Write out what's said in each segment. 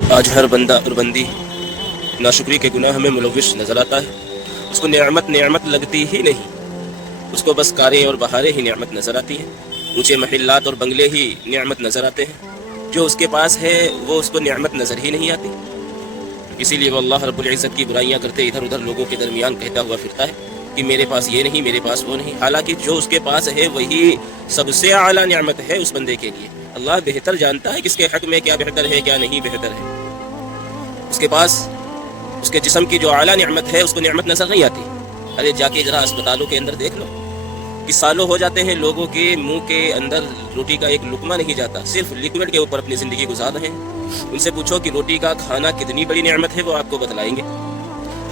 آج ہر بندہ اور بندی ناشکری کے گناہ میں ملوث نظر آتا ہے. اس کو نعمت لگتی ہی نہیں. اس کو بس کاریں اور بہاریں ہی نعمت نظر آتی ہیں. اونچے محلات اور بنگلے ہی نعمت نظر آتے ہیں. جو اس کے پاس ہے وہ اس کو نعمت نظر ہی نہیں آتی. اسی لیے وہ اللہ رب العزت کی برائیاں کرتے ادھر ادھر لوگوں کے درمیان کہتا ہوا پھرتا ہے کہ میرے پاس یہ نہیں، میرے پاس وہ نہیں. حالانکہ جو اس کے پاس ہے وہی سب سے اعلیٰ نعمت ہے اس بندے کے لیے. اللہ بہتر جانتا ہے کس کے حق میں کیا بہتر ہے کیا نہیں بہتر ہے. اس کے پاس اس کے جسم کی جو اعلیٰ نعمت ہے اس کو نعمت نظر نہیں آتی. ارے جا کے ذرا اسپتالوں کے اندر دیکھ لو کہ سالوں ہو جاتے ہیں لوگوں کے منہ کے اندر روٹی کا ایک لقمہ نہیں جاتا، صرف لیکوڈ کے اوپر اپنی زندگی گزار رہے ہیں. ان سے پوچھو کہ روٹی کا کھانا کتنی بڑی نعمت ہے، وہ آپ کو بتلائیں گے.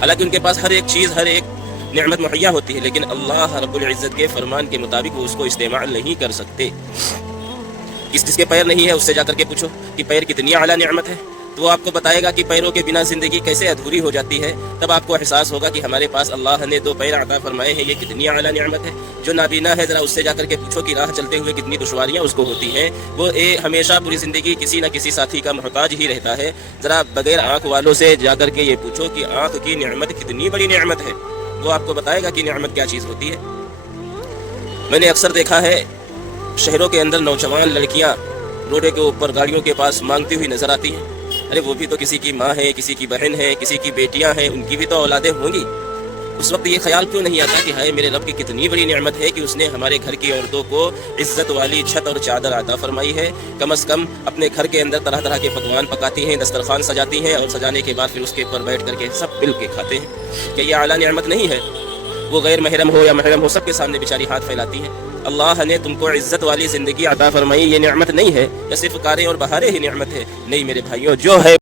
حالانکہ ان کے پاس ہر ایک چیز، ہر ایک نعمت مہیا ہوتی ہے، لیکن اللہ رب العزت کے فرمان کے مطابق وہ اس کو استعمال نہیں کر سکتے. جس کے پیر نہیں ہے اس سے جا کر کے پوچھو کہ پیر کتنی اعلیٰ نعمت ہے، تو وہ آپ کو بتائے گا کہ پیروں کے بنا زندگی کیسے ادھوری ہو جاتی ہے. تب آپ کو احساس ہوگا کہ ہمارے پاس اللہ نے 2 پیر عطا فرمائے ہیں، یہ کتنی اعلیٰ نعمت ہے. جو نابینا ہے ذرا اس سے جا کر کے پوچھو کہ راہ چلتے ہوئے کتنی دشواریاں اس کو ہوتی ہیں. وہ ہمیشہ پوری زندگی کسی نہ کسی ساتھی کا محتاج ہی رہتا ہے. ذرا بغیر آنکھ والوں سے جا کر کے یہ پوچھو کہ آنکھ کی نعمت کتنی بڑی نعمت ہے، وہ آپ کو بتائے گا کہ نعمت کیا چیز ہوتی ہے. میں نے اکثر دیکھا ہے شہروں کے اندر نوجوان لڑکیاں روڈے کے اوپر گاڑیوں کے پاس مانگتی ہوئی نظر آتی ہیں. ارے وہ بھی تو کسی کی ماں ہے، کسی کی بہن ہے، کسی کی بیٹیاں ہیں، ان کی بھی تو اولادیں ہوں گی. اس وقت یہ خیال کیوں نہیں آتا کہ ہائے میرے رب کی کتنی بڑی نعمت ہے کہ اس نے ہمارے گھر کی عورتوں کو عزت والی چھت اور چادر عطا فرمائی ہے. کم از کم اپنے گھر کے اندر طرح طرح کے پکوان پکاتی ہیں، دسترخوان سجاتی ہیں، اور سجانے کے بعد پھر اس کے اوپر بیٹھ کر کے سب مل کے کھاتے ہیں. کہ یہ اعلیٰ نعمت نہیں ہے؟ وہ غیر محرم ہو یا محرم ہو، سب کے سامنے بیچاری ہاتھ پھیلاتی ہیں. اللہ نے تم کو عزت والی زندگی عطا فرمائی، یہ نعمت نہیں ہے؟ یا صرف کاریں اور بہاریں ہی نعمت ہے؟ نہیں میرے بھائیوں، جو ہے